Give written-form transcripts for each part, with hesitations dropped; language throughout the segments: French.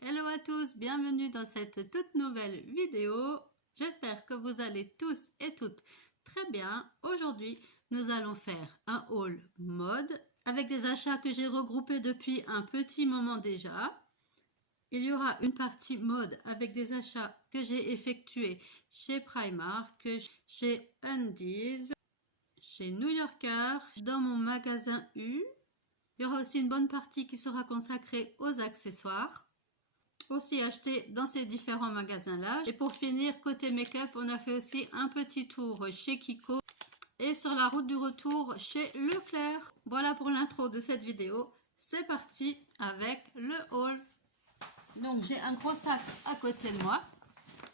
Hello à tous, bienvenue dans cette toute nouvelle vidéo. J'espère que vous allez tous et toutes très bien. Aujourd'hui, nous allons faire un haul mode avec des achats que j'ai regroupés depuis un petit moment déjà. Il y aura une partie mode avec des achats que j'ai effectués chez Primark, chez Undies, chez New Yorker, dans mon magasin U. Il y aura aussi une bonne partie qui sera consacrée aux accessoires, aussi acheté dans ces différents magasins-là. Et pour finir, côté make-up, on a fait aussi un petit tour chez Kiko et sur la route du retour chez Leclerc. Voilà pour l'intro de cette vidéo. C'est parti avec le haul. Donc j'ai un gros sac à côté de moi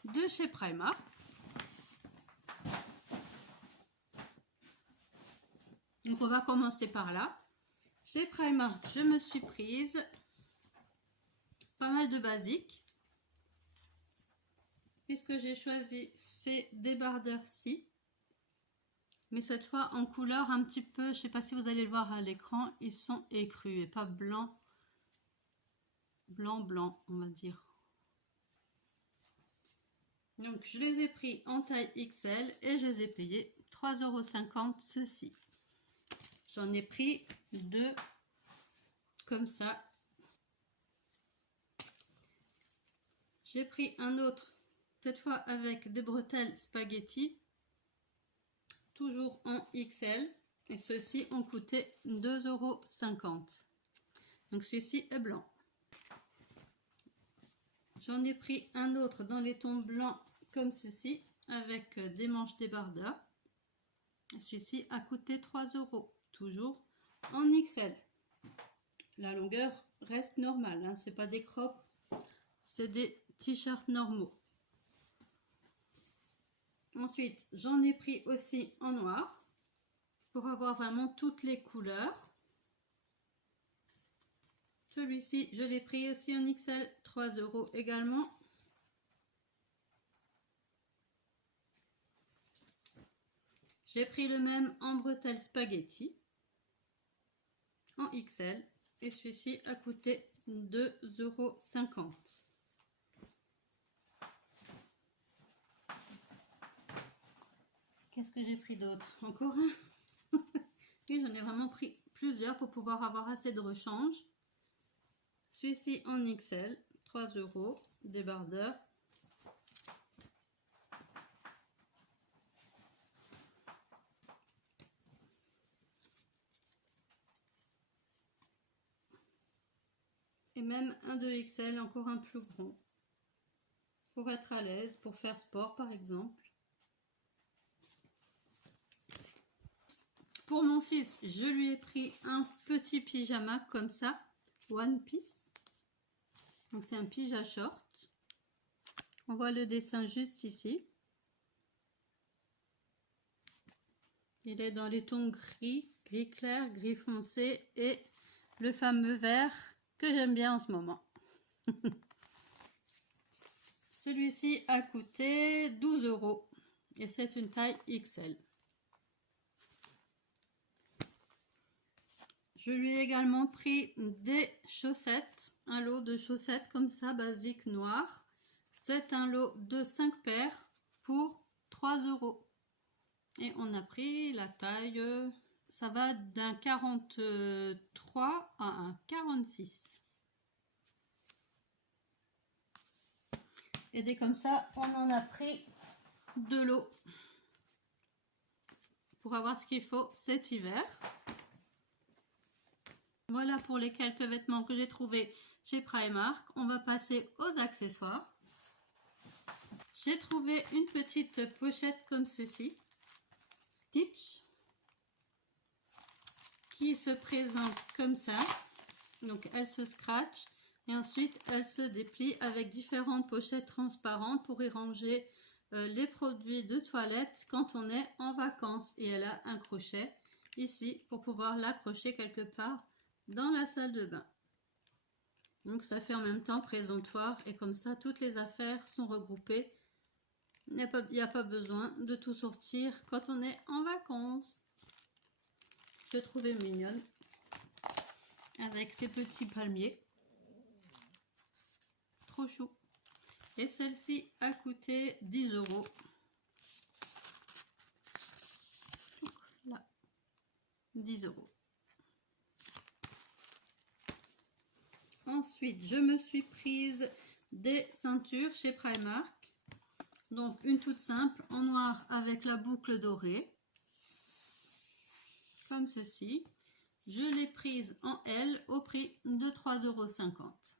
de chez Primark. Donc on va commencer par là. Chez Primark, je me suis prise pas mal de basiques, puisque j'ai choisi ces débardeurs-ci, mais cette fois en couleur un petit peu, je sais pas si vous allez le voir à l'écran, ils sont écrus et pas blanc, blanc, on va dire. Donc je les ai pris en taille XL et je les ai payés 3,50 € ceci. J'en ai pris deux comme ça. J'ai pris un autre, cette fois avec des bretelles spaghetti, toujours en XL, et ceux-ci ont coûté 2,50 €. Donc celui-ci est blanc. J'en ai pris un autre dans les tons blancs comme ceci, avec des manches débardeurs. Celui-ci a coûté 3 €, toujours en XL. La longueur reste normale, hein, c'est pas des crops, c'est des t-shirts normaux. Ensuite, j'en ai pris aussi en noir pour avoir vraiment toutes les couleurs. Celui-ci, je l'ai pris aussi en XL, 3 € également. J'ai pris le même en bretelles spaghetti en XL et celui-ci a coûté 2,50 €. Qu'est-ce que j'ai pris d'autre? Encore un. Oui, j'en ai vraiment pris plusieurs pour pouvoir avoir assez de rechange. Celui-ci en XL, 3 €, débardeur. Et même un 2XL, encore un plus grand. Pour être à l'aise, pour faire sport par exemple. Pour mon fils, je lui ai pris un petit pyjama comme ça, one piece. Donc c'est un pyjama short. On voit le dessin juste ici. Il est dans les tons gris, gris clair, gris foncé et le fameux vert que j'aime bien en ce moment. Celui-ci a coûté 12 € et c'est une taille XL. Je lui ai également pris des chaussettes, un lot de chaussettes comme ça, basique noir. C'est un lot de 5 paires pour 3 €. Et on a pris la taille, ça va d'un 43 à un 46. Et dès comme ça, on en a pris 2 lots pour avoir ce qu'il faut cet hiver. Voilà pour les quelques vêtements que j'ai trouvés chez Primark. On va passer aux accessoires. J'ai trouvé une petite pochette comme ceci, Stitch, qui se présente comme ça. Donc elle se scratch et ensuite elle se déplie avec différentes pochettes transparentes pour y ranger les produits de toilette quand on est en vacances. Et elle a un crochet ici pour pouvoir l'accrocher quelque part dans la salle de bain. Donc ça fait en même temps présentoir et comme ça toutes les affaires sont regroupées. Il n'y a pas besoin de tout sortir quand on est en vacances. Je l'ai trouvée mignonne avec ses petits palmiers. trop chou. Et celle-ci a coûté 10 €. Là, 10 €. Ensuite, je me suis prise des ceintures chez Primark. Donc, une toute simple en noir avec la boucle dorée. Comme ceci. Je l'ai prise en L au prix de 3,50 €.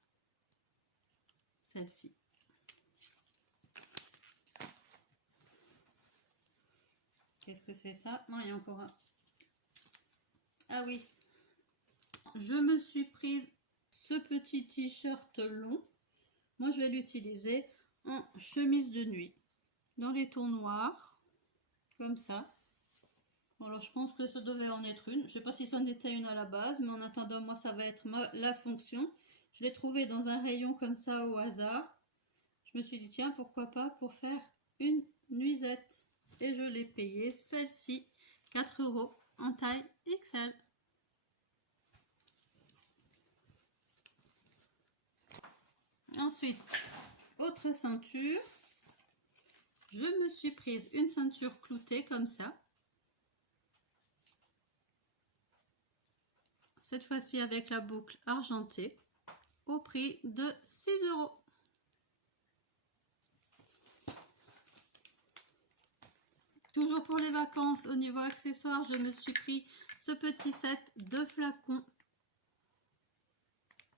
Celle-ci. Qu'est-ce que c'est ça? Non, il y a encore un. Ah oui. Je me suis prise ce petit t-shirt long. Moi, je vais l'utiliser en chemise de nuit. Dans les tons noirs. Comme ça. Alors, je pense que ça devait en être une. Je ne sais pas si ça en était une à la base, mais en attendant, moi, ça va être la fonction. Je l'ai trouvé dans un rayon comme ça au hasard. Je me suis dit, tiens, pourquoi pas pour faire une nuisette. Et je l'ai payée, celle-ci, 4 € en taille XL. Ensuite, autre ceinture. Je me suis prise une ceinture cloutée comme ça. Cette fois-ci avec la boucle argentée au prix de 6 €. Toujours pour les vacances, au niveau accessoires, je me suis pris ce petit set de flacons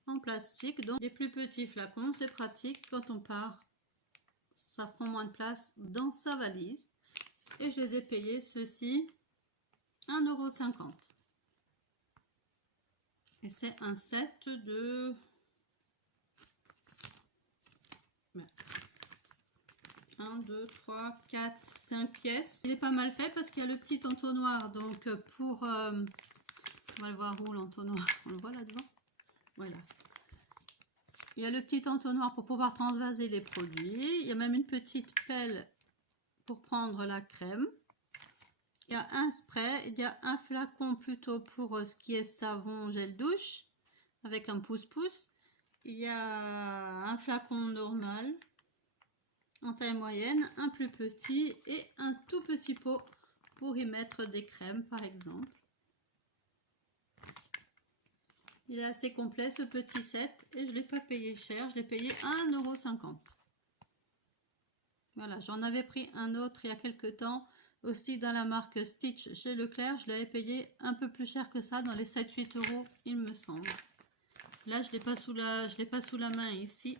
en plastique. Donc des plus petits flacons, c'est pratique quand on part. Ça prend moins de place dans sa valise. Et je les ai payés, ceux-ci, 1,50 €. Et c'est un set de 1, 2, 3, 4, 5 pièces. Il est pas mal fait parce qu'il y a le petit entonnoir. Donc pour... on va le voir où l'entonnoir. On le voit là devant. Voilà. Il y a le petit entonnoir pour pouvoir transvaser les produits. Il y a même une petite pelle pour prendre la crème. Il y a un spray. Il y a un flacon plutôt pour ce qui est savon gel douche avec un pouce-pouce. Il y a un flacon normal en taille moyenne, un plus petit et un tout petit pot pour y mettre des crèmes par exemple. Il est assez complet ce petit set et je ne l'ai pas payé cher, je l'ai payé 1,50 €. Voilà, j'en avais pris un autre il y a quelques temps aussi dans la marque Stitch chez Leclerc. Je l'avais payé un peu plus cher que ça, dans les 7-8 € il me semble. Là je ne l'ai pas sous la main ici.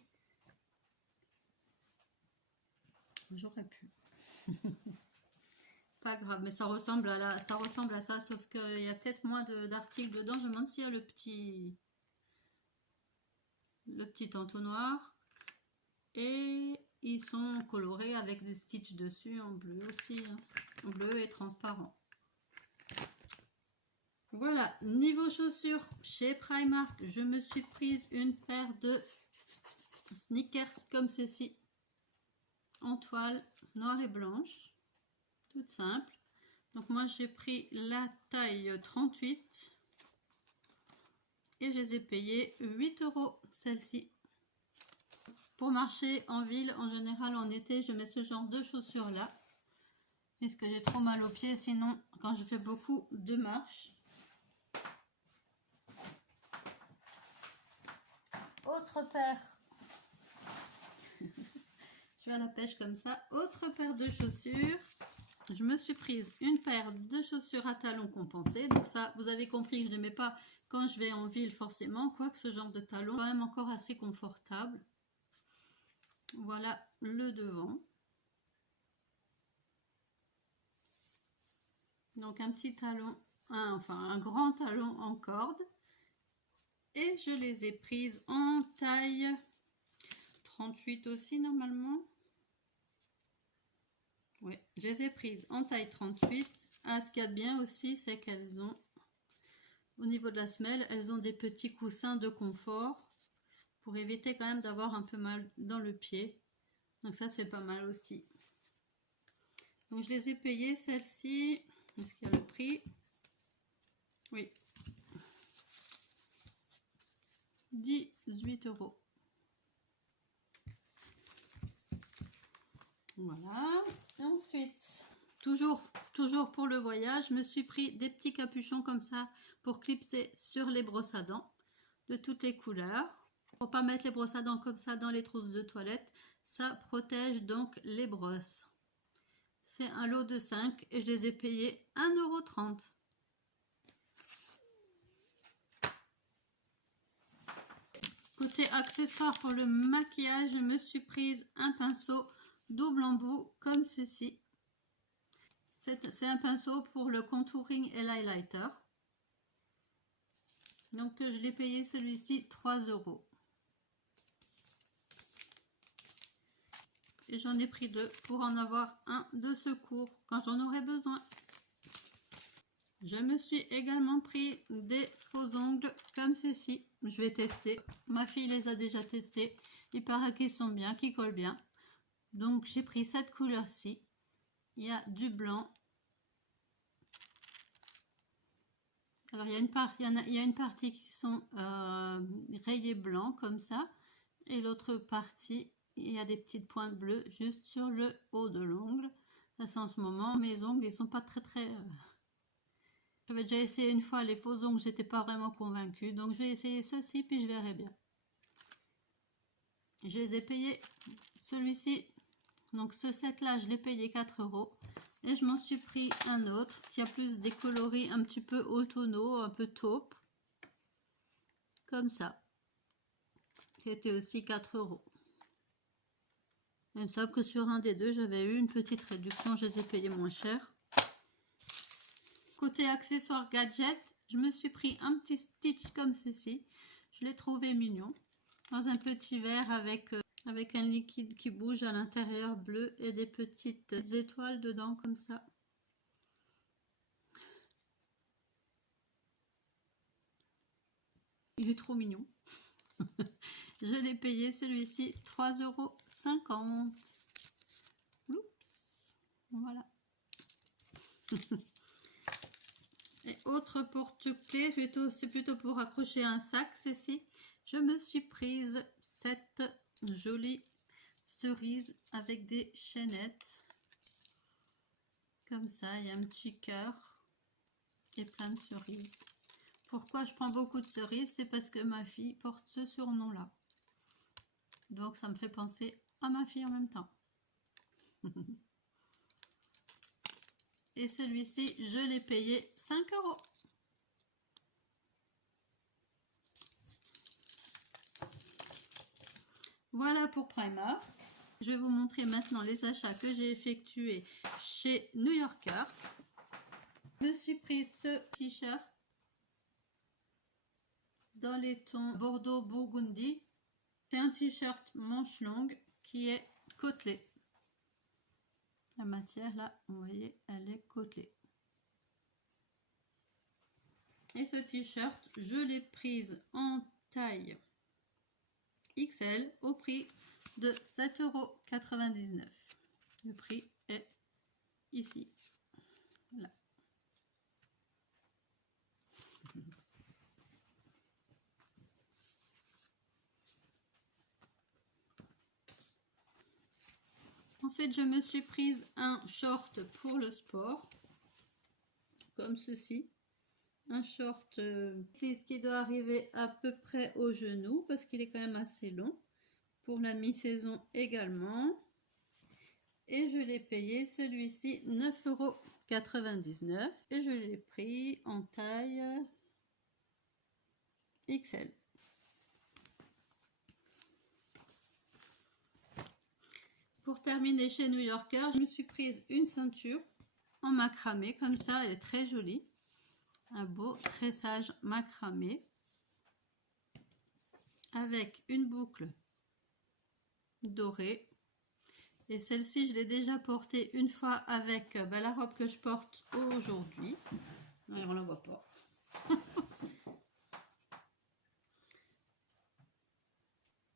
J'aurais pu. Pas grave, mais ça ressemble à ça, sauf qu'il y a peut-être moins d'articles dedans. Je me demande s'il y a le petit entonnoir. Et ils sont colorés avec des stitches dessus en bleu aussi, hein. En bleu et transparent. Voilà, niveau chaussures, chez Primark, je me suis prise une paire de sneakers comme ceci, en toile noire et blanche, toute simple. Donc moi j'ai pris la taille 38 et je les ai payées 8 € celle-ci. Pour marcher en ville, en général en été, je mets ce genre de chaussures là. Parce que j'ai trop mal aux pieds, sinon quand je fais beaucoup de marches. Autre paire. Je vais à la pêche comme ça. Autre paire de chaussures. Je me suis prise une paire de chaussures à talons compensés. Donc ça, vous avez compris que je ne les mets pas quand je vais en ville forcément. Quoique ce genre de talons, quand même encore assez confortable. Voilà le devant. Donc un petit talon, un grand talon en corde. Et je les ai prises en taille 38 aussi normalement. Oui, je les ai prises en taille 38. Ah, ce qu'il y a de bien aussi, c'est qu'elles ont, au niveau de la semelle, elles ont des petits coussins de confort pour éviter quand même d'avoir un peu mal dans le pied. Donc ça, c'est pas mal aussi. Donc je les ai payées, celles-ci. Est-ce qu'il y a le prix? Oui. 18 €. Voilà. Et ensuite, toujours pour le voyage, je me suis pris des petits capuchons comme ça pour clipser sur les brosses à dents de toutes les couleurs. Pour pas mettre les brosses à dents comme ça dans les trousses de toilette, ça protège donc les brosses. C'est un lot de 5 et je les ai payés 1,30 €. Côté accessoires pour le maquillage, je me suis prise un pinceau double embout comme ceci. C'est un pinceau pour le contouring et l'highlighter. Donc je l'ai payé celui-ci 3 €. Et j'en ai pris 2 pour en avoir un de secours quand j'en aurai besoin. Je me suis également pris des faux ongles comme ceci. Je vais tester. Ma fille les a déjà testés. Il paraît qu'ils sont bien, qu'ils collent bien. Donc j'ai pris cette couleur-ci. Il y a du blanc. Alors il y a une partie qui sont rayées blanc comme ça. Et l'autre partie, il y a des petites pointes bleues juste sur le haut de l'ongle. Ça c'est en ce moment. Mes ongles, ils sont pas très... J'avais déjà essayé une fois les faux ongles, j'étais pas vraiment convaincue. Donc je vais essayer ceci puis je verrai bien. Je les ai payés. Celui-ci, donc ce set là, je l'ai payé 4 €. Et je m'en suis pris un autre qui a plus des coloris un petit peu automnaux, un peu taupe. Comme ça. C'était aussi 4 €. Même ça que sur un des deux, j'avais eu une petite réduction, je les ai payés moins cher. Côté accessoires gadgets, je me suis pris un petit stitch comme ceci. Je l'ai trouvé mignon. Dans un petit verre avec un liquide qui bouge à l'intérieur bleu et des petites étoiles dedans comme ça. Il est trop mignon. Je l'ai payé celui-ci 3,50 €. Oups. Voilà. Et autre porte-clés, c'est plutôt pour accrocher un sac, ceci. Je me suis prise cette jolie cerise avec des chaînettes. Comme ça, il y a un petit cœur et plein de cerises. Pourquoi je prends beaucoup de cerises? C'est parce que ma fille porte ce surnom-là. Donc ça me fait penser à ma fille en même temps. Et celui-ci, je l'ai payé 5 €. Voilà pour Primark. Je vais vous montrer maintenant les achats que j'ai effectués chez New Yorker. Je me suis pris ce t-shirt dans les tons Bordeaux Burgundy. C'est un t-shirt manche longue qui est côtelé. La matière là, vous voyez, elle est côtelée. Et ce t-shirt, je l'ai prise en taille XL au prix de 7,99 €. Le prix est ici. Là. Ensuite, je me suis prise un short pour le sport, comme ceci. Un short qui doit arriver à peu près au genou, parce qu'il est quand même assez long. Pour la mi-saison également. Et je l'ai payé celui-ci 9,99 € et je l'ai pris en taille XL. Pour terminer chez New Yorker, je me suis prise une ceinture en macramé, comme ça, elle est très jolie. Un beau tressage macramé avec une boucle dorée. Et celle-ci, je l'ai déjà portée une fois avec la robe que je porte aujourd'hui. Non, on la voit pas.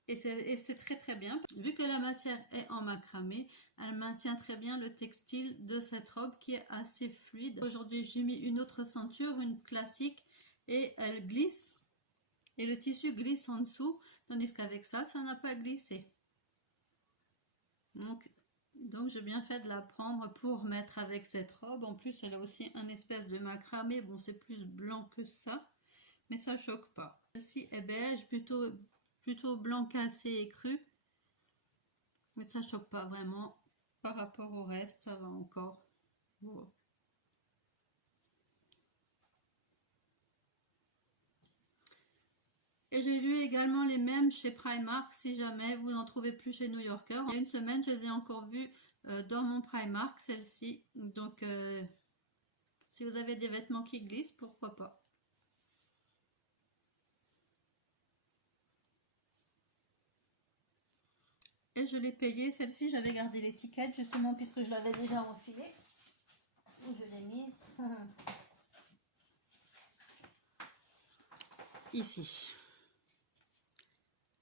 Et c'est très bien. Vu que la matière est en macramé, elle maintient très bien le textile de cette robe qui est assez fluide. Aujourd'hui, j'ai mis une autre ceinture, une classique, et elle glisse. Et le tissu glisse en dessous, tandis qu'avec ça, ça n'a pas glissé. Donc, Donc j'ai bien fait de la prendre pour mettre avec cette robe. En plus elle a aussi un espèce de macramé. Bon c'est plus blanc que ça, mais ça choque pas. Celle-ci est beige, plutôt blanc cassé et cru. Mais ça choque pas vraiment par rapport au reste, ça va encore. Voilà. Et j'ai vu également les mêmes chez Primark, si jamais vous n'en trouvez plus chez New Yorker. Il y a une semaine, je les ai encore vues dans mon Primark, celle-ci. Donc, si vous avez des vêtements qui glissent, pourquoi pas. Et je l'ai payée, celle-ci, j'avais gardé l'étiquette, justement, puisque je l'avais déjà enfilée. Où je l'ai mise. Ici.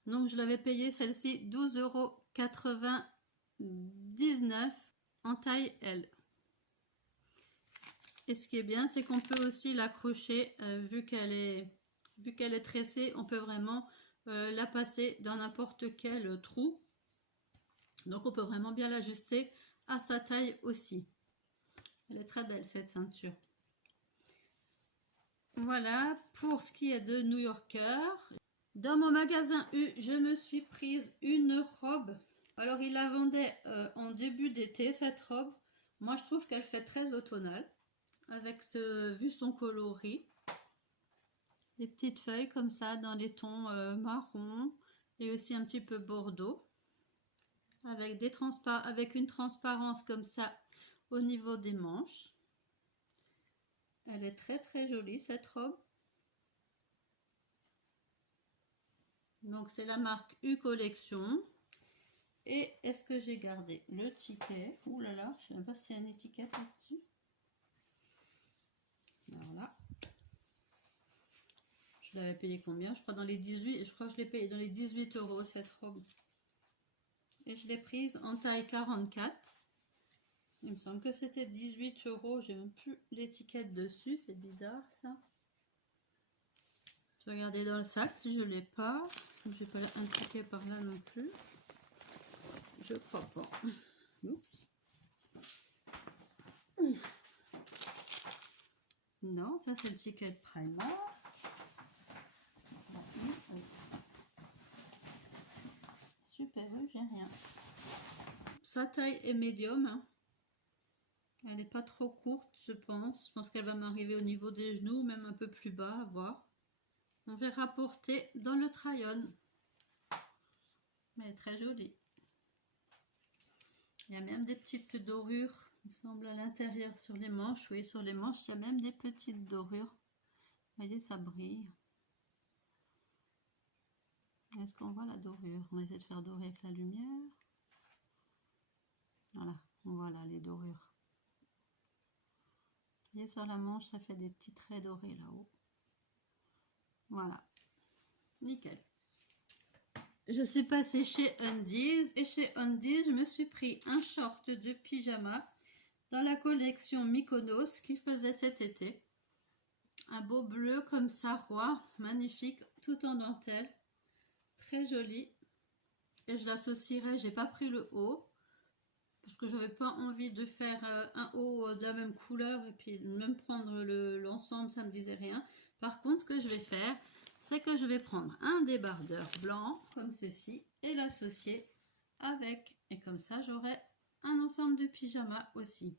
Donc je l'avais payé celle-ci 12,99 € en taille L. Et ce qui est bien, c'est qu'on peut aussi l'accrocher, vu qu'elle est tressée, on peut vraiment la passer dans n'importe quel trou. Donc on peut vraiment bien l'ajuster à sa taille aussi. Elle est très belle cette ceinture. Voilà pour ce qui est de New Yorker. Dans mon magasin U, je me suis prise une robe. Alors, il la vendait en début d'été, cette robe. Moi, je trouve qu'elle fait très automnale, avec vu son coloris. Des petites feuilles comme ça, dans les tons marron et aussi un petit peu bordeaux. Avec une transparence comme ça au niveau des manches. Elle est très très jolie, cette robe. Donc c'est la marque U Collection. Et est-ce que j'ai gardé le ticket? Ouh là là, je ne sais même pas s'il y a une étiquette là-dessus. Alors là, je l'avais payé combien? Je crois dans les 18, je crois que je l'ai payé dans les 18 € cette robe. Et je l'ai prise en taille 44. Il me semble que c'était 18 €. J'ai même plus l'étiquette dessus, c'est bizarre ça. Je vais regarder dans le sac si je l'ai pas. Je n'ai pas un ticket par là non plus. Je crois pas. Oups. Non, ça c'est le ticket de Primark. Super, j'ai rien. Sa taille est médium. Hein. Elle n'est pas trop courte, je pense. Je pense qu'elle va m'arriver au niveau des genoux, même un peu plus bas, à voir. On verra porter dans le try-on. Mais elle est très jolie. Il y a même des petites dorures, il me semble, à l'intérieur sur les manches. Oui, sur les manches, il y a même des petites dorures. Vous voyez, ça brille. Est-ce qu'on voit la dorure? On va essayer de faire dorer avec la lumière. Voilà, on voit là les dorures. Vous voyez, sur la manche, ça fait des petits traits dorés là-haut. Voilà, nickel. Je suis passée chez Undies et chez Undies, je me suis pris un short de pyjama dans la collection Mykonos qui faisait cet été. Un beau bleu comme ça, roi, magnifique, tout en dentelle, très joli. Et je l'associerai, j'ai pas pris le haut parce que j'avais pas envie de faire un haut de la même couleur et puis même prendre l'ensemble, ça me disait rien. Par contre, ce que je vais faire, c'est que je vais prendre un débardeur blanc comme ceci et l'associer avec, et comme ça j'aurai un ensemble de pyjama aussi.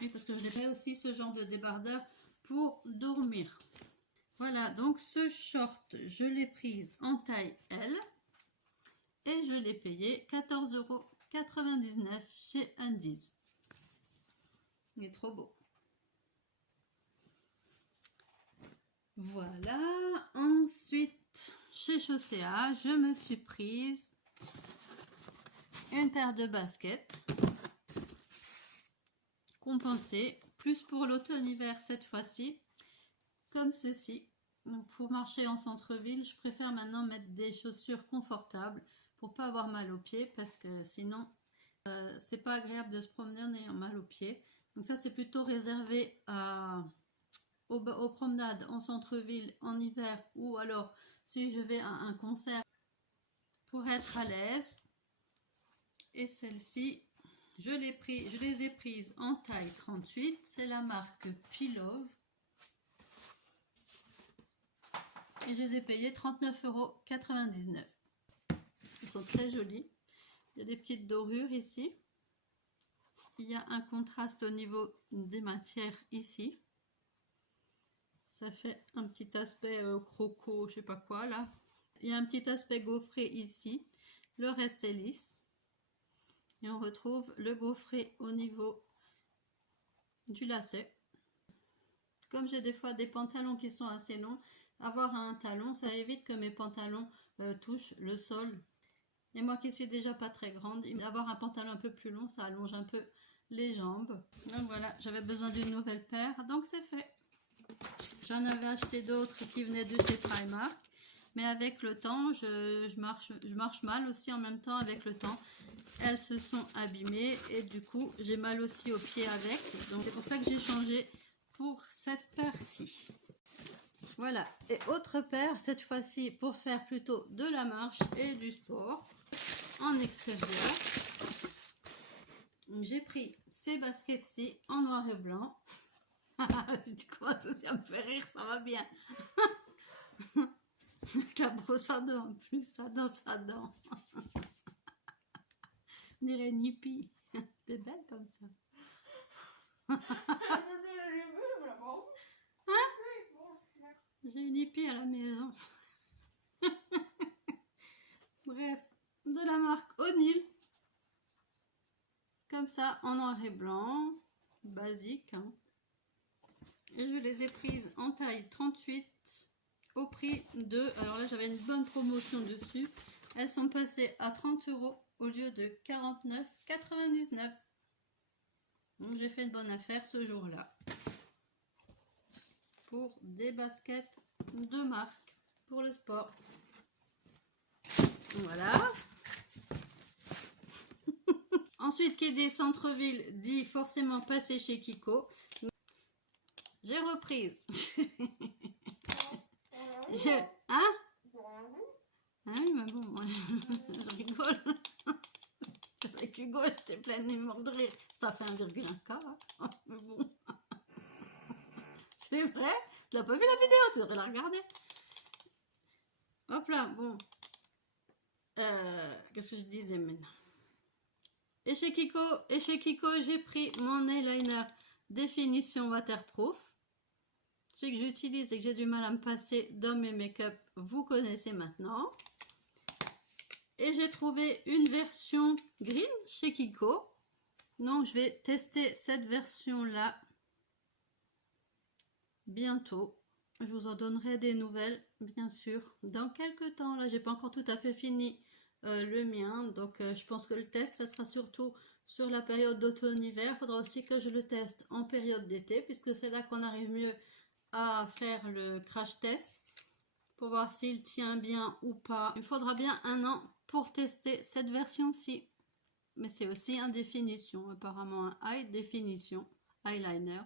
Oui, parce que je l'ai aussi ce genre de débardeur pour dormir. Voilà, donc ce short, je l'ai prise en taille L et je l'ai payé 14,99 € chez Undies. Il est trop beau. Voilà, ensuite chez Chaussea, je me suis prise une paire de baskets compensées, plus pour l'automne-hiver cette fois-ci, comme ceci. Donc pour marcher en centre-ville, je préfère maintenant mettre des chaussures confortables pour pas avoir mal aux pieds, parce que sinon c'est pas agréable de se promener en ayant mal aux pieds. Donc ça c'est plutôt réservé aux promenades en centre-ville en hiver, ou alors si je vais à un concert pour être à l'aise. Et celle-ci, Je les ai prises en taille 38. C'est la marque Pilove. Et je les ai payées 39,99 €. Ils sont très jolis. Il y a des petites dorures ici. Il y a un contraste au niveau des matières ici. Ça fait un petit aspect croco, je sais pas quoi là. Il y a un petit aspect gaufré ici. Le reste est lisse. Et on retrouve le gaufré au niveau du lacet. Comme j'ai des fois des pantalons qui sont assez longs, avoir un talon, ça évite que mes pantalons touchent le sol. Et moi qui suis déjà pas très grande, avoir un pantalon un peu plus long, ça allonge un peu les jambes. Donc voilà, j'avais besoin d'une nouvelle paire, donc c'est fait. J'en avais acheté d'autres qui venaient de chez Primark. Mais avec le temps, je marche mal aussi en même temps avec le temps. Elles se sont abîmées et du coup, j'ai mal aussi aux pieds avec. Donc c'est pour ça que j'ai changé pour cette paire-ci. Voilà. Et autre paire, cette fois-ci pour faire plutôt de la marche et du sport en extérieur. J'ai pris ces baskets-ci en noir et blanc. Si tu commences aussi à me faire rire, ça va bien. La brosse à dents en plus, ça dans sa dent. On dirait Nippy. T'es belle comme ça. Hein? J'ai une Nippy à la maison. Bref, de la marque O'Neill. Comme ça, en noir et blanc. Basique. Hein. Et je les ai prises en taille 38 au prix de... Alors là, j'avais une bonne promotion dessus. Elles sont passées à 30 € au lieu de 49,99 €. Donc j'ai fait une bonne affaire ce jour-là. Pour des baskets de marque pour le sport. Voilà. Ensuite, qui dit centre-ville dit forcément passer chez Kiko. J'ai reprise. Hein? Ah oui, mais bon, moi, je rigole. Avec Hugo, j'étais pleine d'humour de rire. Ça fait 1,1 K. Hein. Mais bon. C'est vrai? Tu n'as pas vu la vidéo? Tu devrais la regarder. Hop là, bon. Qu'est-ce que je disais maintenant? Et chez Kiko, j'ai pris mon eyeliner définition waterproof. Celui que j'utilise et que j'ai du mal à me passer dans mes make-up, vous connaissez maintenant. Et j'ai trouvé une version green chez Kiko. Donc, je vais tester cette version-là bientôt. Je vous en donnerai des nouvelles, bien sûr, dans quelques temps. Là, j'ai pas encore tout à fait fini le mien. Donc, je pense que le test, ça sera surtout sur la période d'automne-hiver. Il faudra aussi que je le teste en période d'été, puisque c'est là qu'on arrive mieux à faire le crash test pour voir s'il tient bien ou pas. Il faudra bien 1 an pour tester cette version-ci. Mais c'est aussi en définition, apparemment un high définition eyeliner.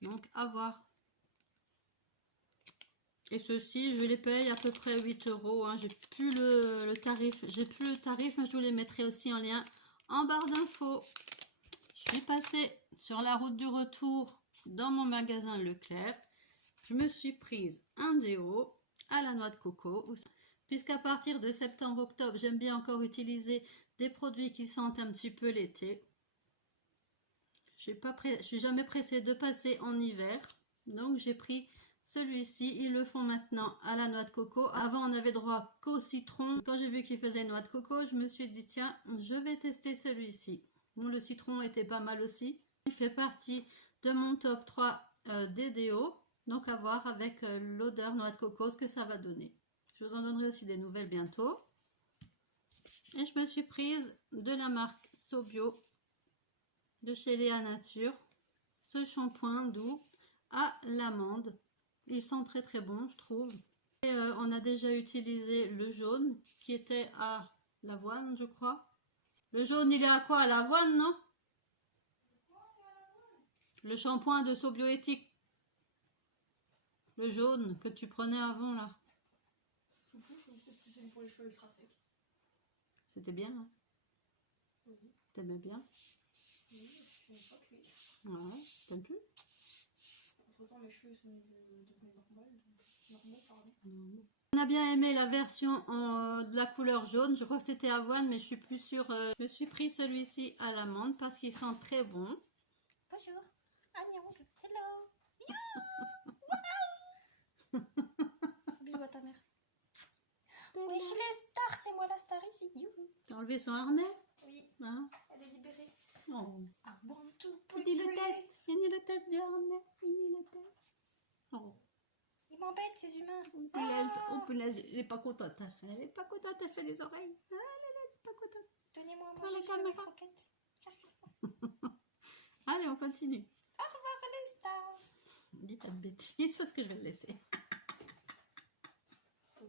Donc à voir. Et ceux-ci, je les paye à peu près 8 €. Hein. J'ai plus le tarif. J'ai plus le tarif, mais je vous les mettrai aussi en lien en barre d'infos. Je suis passée sur la route du retour dans mon magasin Leclerc. Je me suis prise un déo à la noix de coco. Puisqu'à partir de septembre-octobre, j'aime bien encore utiliser des produits qui sentent un petit peu l'été. Je suis jamais pressée de passer en hiver. Donc j'ai pris celui-ci. Ils le font maintenant à la noix de coco. Avant, on avait droit qu'au citron. Quand j'ai vu qu'il faisait noix de coco, je me suis dit, tiens, je vais tester celui-ci. Bon, le citron était pas mal aussi. Il fait partie de mon top 3 des déos. Donc à voir avec l'odeur noix de coco ce que ça va donner. Je vous en donnerai aussi des nouvelles bientôt. Et je me suis prise de la marque Sobio de chez Léa Nature. Ce shampoing doux à l'amande. Ils sont très très bons, je trouve. Et, on a déjà utilisé le jaune qui était à l'avoine, je crois. Le jaune, il est à quoi? À l'avoine, non? Le shampoing de Sobioéthique. Le jaune que tu prenais avant, là. Je sais plus, c'est pour les cheveux ultra secs. C'était bien, hein? Oui. T'aimais bien? Oui, je n'aime pas cuire. Ouais, t'aimes plus? Entre-temps, mes cheveux sont devenus normaux, pardon. On a bien aimé la version de la couleur jaune. Je crois que c'était avoine, mais je suis plus sûre. Je me suis pris celui-ci à l'amande parce qu'il sent très bon. Bonjour. Annyeong. Hello. Bisous à ta mère. Wesh les stars, c'est moi la star ici. Youhou. T'as enlevé son harnais? Oui, Hein? elle est libérée. Oh. I want to Finis le test. Finis le test du harnais. Finis le test. Oh. Ils m'embêtent ces humains. Oh punaise, elle est pas contente. Elle est pas contente, elle fait les oreilles. Ah là là, elle est pas contente. Donnez-moi à Prends la manger, je veux mes caméra. croquettes. Allez, on continue. Au revoir les stars. Dis pas de bêtises parce que je vais le laisser.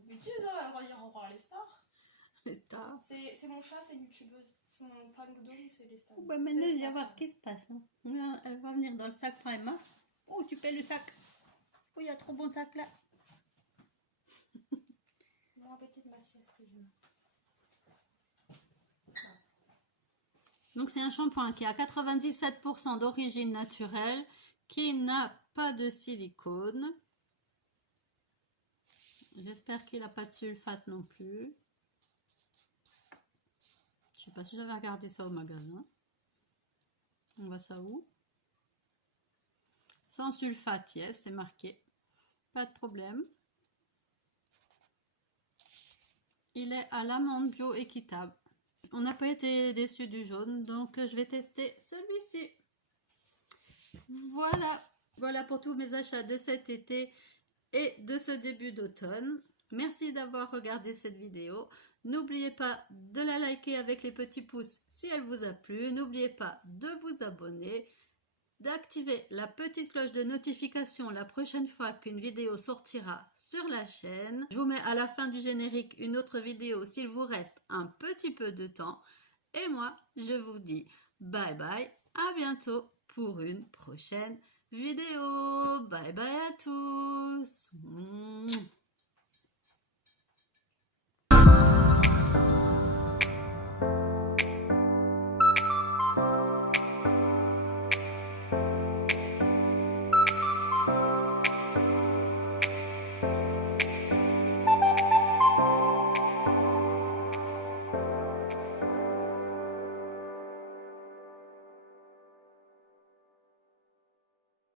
Bêtise, elle va dire au revoir les stars. Les stars. C'est mon chat, c'est une youtubeuse. C'est mon fan de c'est les stars. Ouais, mais laisse y voir ce qui se passe. Hein. Là, elle va venir dans le sac Prima. Oh, tu paies le sac. Oh, il y a trop bon de sac là. Ils m'ont embêté de ma sieste, ces humains. Donc c'est un shampoing qui a 97% d'origine naturelle, qui n'a pas de silicone. J'espère qu'il n'a pas de sulfate non plus. Je sais pas si j'avais regardé ça au magasin. On voit ça où? Sans sulfate, yes, c'est marqué. Pas de problème. Il est à l'amande bio équitable. On n'a pas été déçus du jaune, donc je vais tester celui-ci. Voilà pour tous mes achats de cet été et de ce début d'automne. Merci d'avoir regardé cette vidéo. N'oubliez pas de la liker avec les petits pouces si elle vous a plu. N'oubliez pas de vous abonner, d'activer la petite cloche de notification la prochaine fois qu'une vidéo sortira sur la chaîne. Je vous mets à la fin du générique une autre vidéo s'il vous reste un petit peu de temps. Et moi, je vous dis bye bye, à bientôt pour une prochaine vidéo. Bye bye à tous.